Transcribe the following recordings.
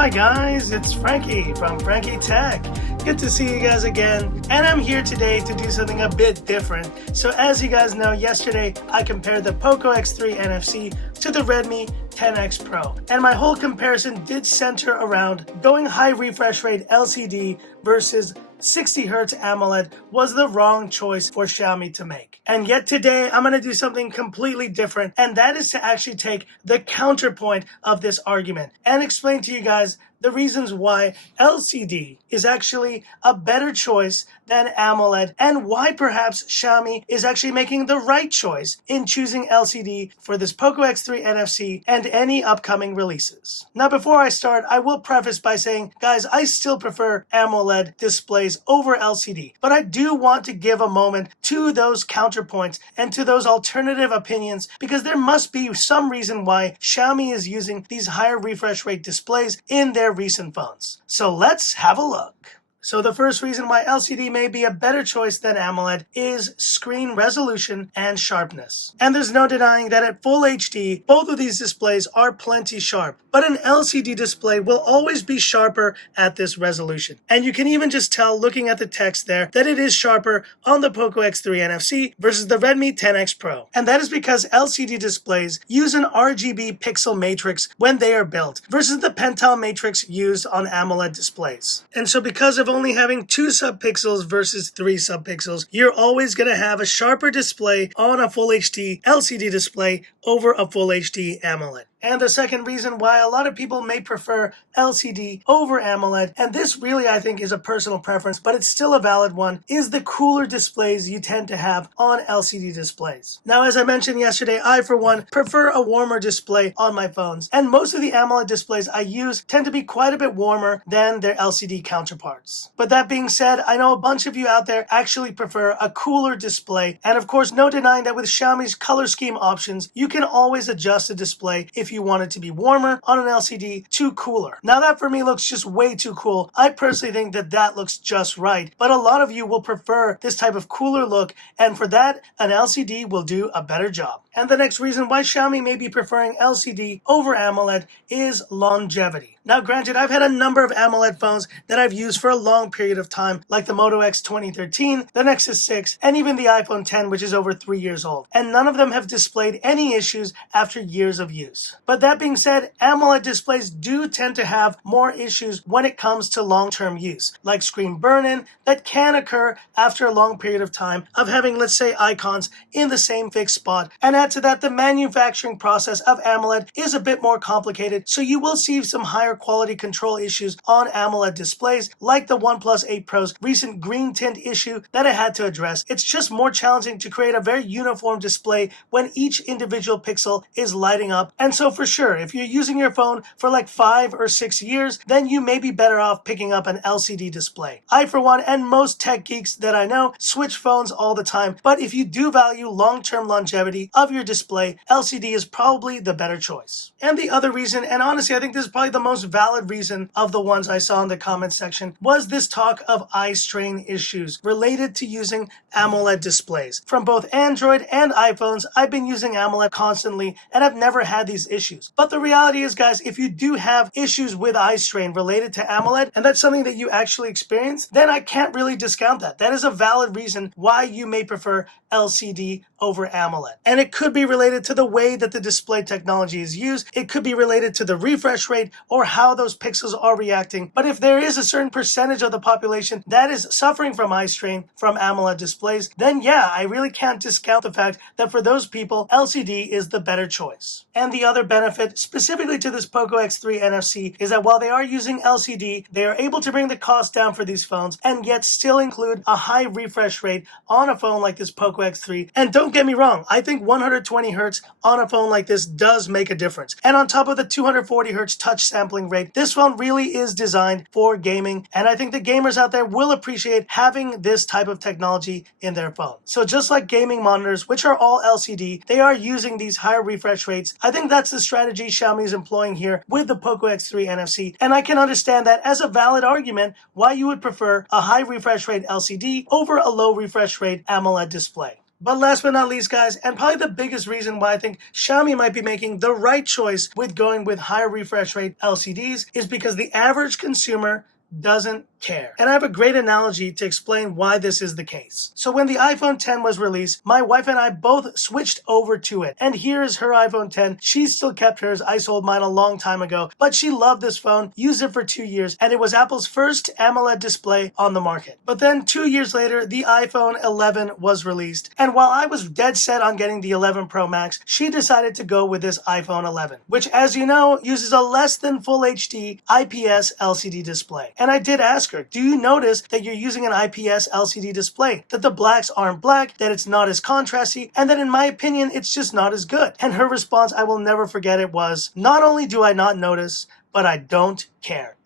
Hi guys, it's Frankie from Frankie Tech. Good to see you guys again, and I'm here today to do something a bit different. So as you guys know, yesterday I compared the POCO X3 NFC to the Redmi 10X Pro, and my whole comparison did center around going high refresh rate LCD versus 60Hz AMOLED was the wrong choice for Xiaomi to make. And yet today I'm going to do something completely different, and that is to actually take the counterpoint of this argument and explain to you guys the reasons why LCD is actually a better choice than AMOLED, and why perhaps Xiaomi is actually making the right choice in choosing LCD for this POCO X3 NFC and any upcoming releases. Now before I start, I will preface by saying, guys, I still prefer AMOLED displays over LCD, but I do want to give a moment to those counterpoints and to those alternative opinions, because there must be some reason why Xiaomi is using these higher refresh rate displays in their recent phones. So let's have a look. So the first reason why LCD may be a better choice than AMOLED is screen resolution and sharpness. And there's no denying that at full HD, both of these displays are plenty sharp, but an LCD display will always be sharper at this resolution. And you can even just tell looking at the text there that it is sharper on the POCO X3 NFC versus the Redmi 10X Pro. And that is because LCD displays use an RGB pixel matrix when they are built versus the Pentile matrix used on AMOLED displays. And so because of only having 2 subpixels versus 3 subpixels, you're always going to have a sharper display on a full HD LCD display over a full HD AMOLED. And the second reason why a lot of people may prefer LCD over AMOLED, and this really I think is a personal preference, but it's still a valid one, is the cooler displays you tend to have on LCD displays. Now, as I mentioned yesterday, I for one prefer a warmer display on my phones, and most of the AMOLED displays I use tend to be quite a bit warmer than their LCD counterparts. But that being said, I know a bunch of you out there actually prefer a cooler display, and of course no denying that with Xiaomi's color scheme options, you can always adjust the display if you want it to be warmer on an LCD to cooler. Now that for me looks just way too cool. I personally think that that looks just right, but a lot of you will prefer this type of cooler look, and for that, an LCD will do a better job. And the next reason why Xiaomi may be preferring LCD over AMOLED is longevity. Now granted, I've had a number of AMOLED phones that I've used for a long period of time, like the Moto X 2013, the Nexus 6, and even the iPhone 10, which is over 3 years old. And none of them have displayed any issues after years of use. But that being said, AMOLED displays do tend to have more issues when it comes to long-term use, like screen burn-in that can occur after a long period of time of having, let's say, icons in the same fixed spot. And add to that, the manufacturing process of AMOLED is a bit more complicated, so you will see some higher quality control issues on AMOLED displays, like the OnePlus 8 Pro's recent green tint issue that I had to address. It's just more challenging to create a very uniform display when each individual pixel is lighting up. And so for sure, if you're using your phone for like 5 or 6 years, then you may be better off picking up an LCD display. I, for one, and most tech geeks that I know, switch phones all the time, but if you do value long-term longevity of your display, LCD is probably the better choice. And the other reason, and honestly I think this is probably the most valid reason of the ones I saw in the comment section, was this talk of eye strain issues related to using AMOLED displays. From both Android and iPhones, I've been using AMOLED constantly and I've never had these issues. But the reality is, guys, if you do have issues with eye strain related to AMOLED, and that's something that you actually experience, then I can't really discount that. That is a valid reason why you may prefer LCD over AMOLED. And it could be related to the way that the display technology is used. It could be related to the refresh rate or how those pixels are reacting. But if there is a certain percentage of the population that is suffering from eye strain from AMOLED displays, then yeah, I really can't discount the fact that for those people, LCD is the better choice. And the other benefit specifically to this POCO X3 NFC is that while they are using LCD, they are able to bring the cost down for these phones and yet still include a high refresh rate on a phone like this POCO X3. And don't get me wrong, I think 120 Hz on a phone like this does make a difference. And on top of the 240 Hz touch sampling rate, this phone really is designed for gaming, and I think the gamers out there will appreciate having this type of technology in their phone. So just like gaming monitors, which are all LCD, they are using these higher refresh rates. I think that's the strategy Xiaomi is employing here with the POCO X3 NFC, and I can understand that as a valid argument why you would prefer a high refresh rate LCD over a low refresh rate AMOLED display. But last but not least, guys, and probably the biggest reason why I think Xiaomi might be making the right choice with going with higher refresh rate LCDs is because the average consumer doesn't care. And I have a great analogy to explain why this is the case. So when the iPhone 10 was released, my wife and I both switched over to it. And here is her iPhone 10. She still kept hers. I sold mine a long time ago, but she loved this phone, used it for 2 years, and it was Apple's first AMOLED display on the market. But then 2 years later, the iPhone 11 was released. And while I was dead set on getting the 11 Pro Max, she decided to go with this iPhone 11, which, as you know, uses a less than full HD IPS LCD display. And I did ask her, do you notice that you're using an IPS LCD display? That the blacks aren't black, that it's not as contrasty, and that in my opinion, it's just not as good. And her response, I will never forget it, was, not only do I not notice, but I don't care.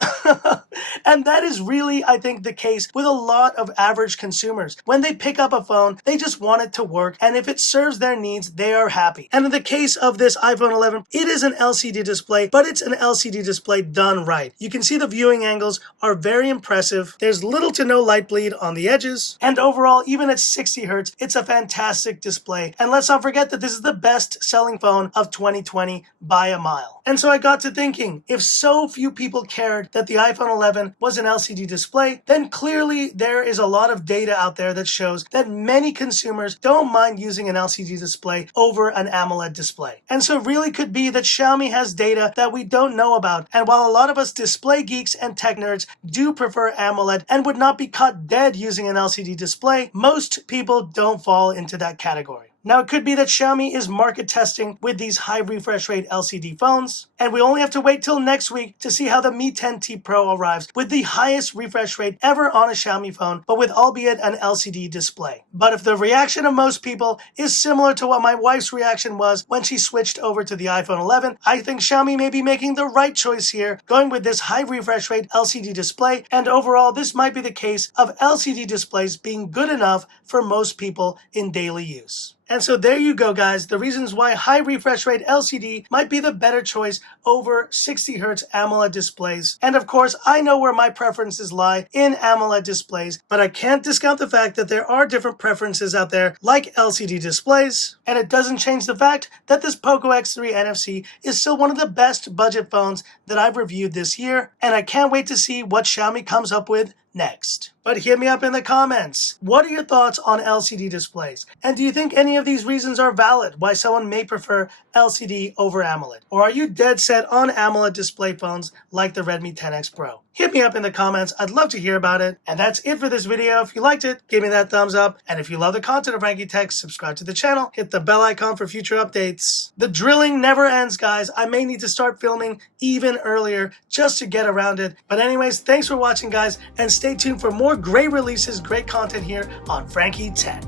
And that is really, I think, the case with a lot of average consumers. When they pick up a phone, they just want it to work, and if it serves their needs, they are happy. And in the case of this iPhone 11, it is an LCD display, but it's an LCD display done right. You can see the viewing angles are very impressive. There's little to no light bleed on the edges, and overall, even at 60 Hz, it's a fantastic display. And let's not forget that this is the best-selling phone of 2020 by a mile. And so I got to thinking, if so few people cared that the iPhone 11 was an LCD display, then clearly there is a lot of data out there that shows that many consumers don't mind using an LCD display over an AMOLED display. And so it really could be that Xiaomi has data that we don't know about. And while a lot of us display geeks and tech nerds do prefer AMOLED and would not be caught dead using an LCD display, most people don't fall into that category. Now, it could be that Xiaomi is market testing with these high refresh rate LCD phones, and we only have to wait till next week to see how the Mi 10T Pro arrives with the highest refresh rate ever on a Xiaomi phone, but with albeit an LCD display. But if the reaction of most people is similar to what my wife's reaction was when she switched over to the iPhone 11, I think Xiaomi may be making the right choice here, going with this high refresh rate LCD display, and overall, this might be the case of LCD displays being good enough for most people in daily use. And so there you go, guys, the reasons why high refresh rate LCD might be the better choice over 60 Hz AMOLED displays. And of course, I know where my preferences lie in AMOLED displays, but I can't discount the fact that there are different preferences out there like LCD displays. And it doesn't change the fact that this POCO X3 NFC is still one of the best budget phones that I've reviewed this year. And I can't wait to see what Xiaomi comes up with next. But hit me up in the comments. What are your thoughts on LCD displays? And do you think any of these reasons are valid why someone may prefer LCD over AMOLED? Or are you dead set on AMOLED display phones like the Redmi 10X Pro? Hit me up in the comments. I'd love to hear about it. And that's it for this video. If you liked it, give me that thumbs up. And if you love the content of Frankie Tech, subscribe to the channel. Hit the bell icon for future updates. The drilling never ends, guys. I may need to start filming even earlier just to get around it. But anyways, thanks for watching, guys. And stay tuned for more great releases, great content here on Frankie Tech.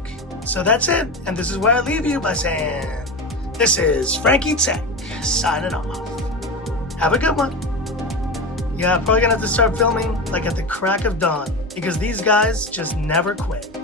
So that's it. And this is where I leave you by saying, this is Frankie Tech signing off. Have a good one. Yeah, I'm probably gonna have to start filming like at the crack of dawn because these guys just never quit.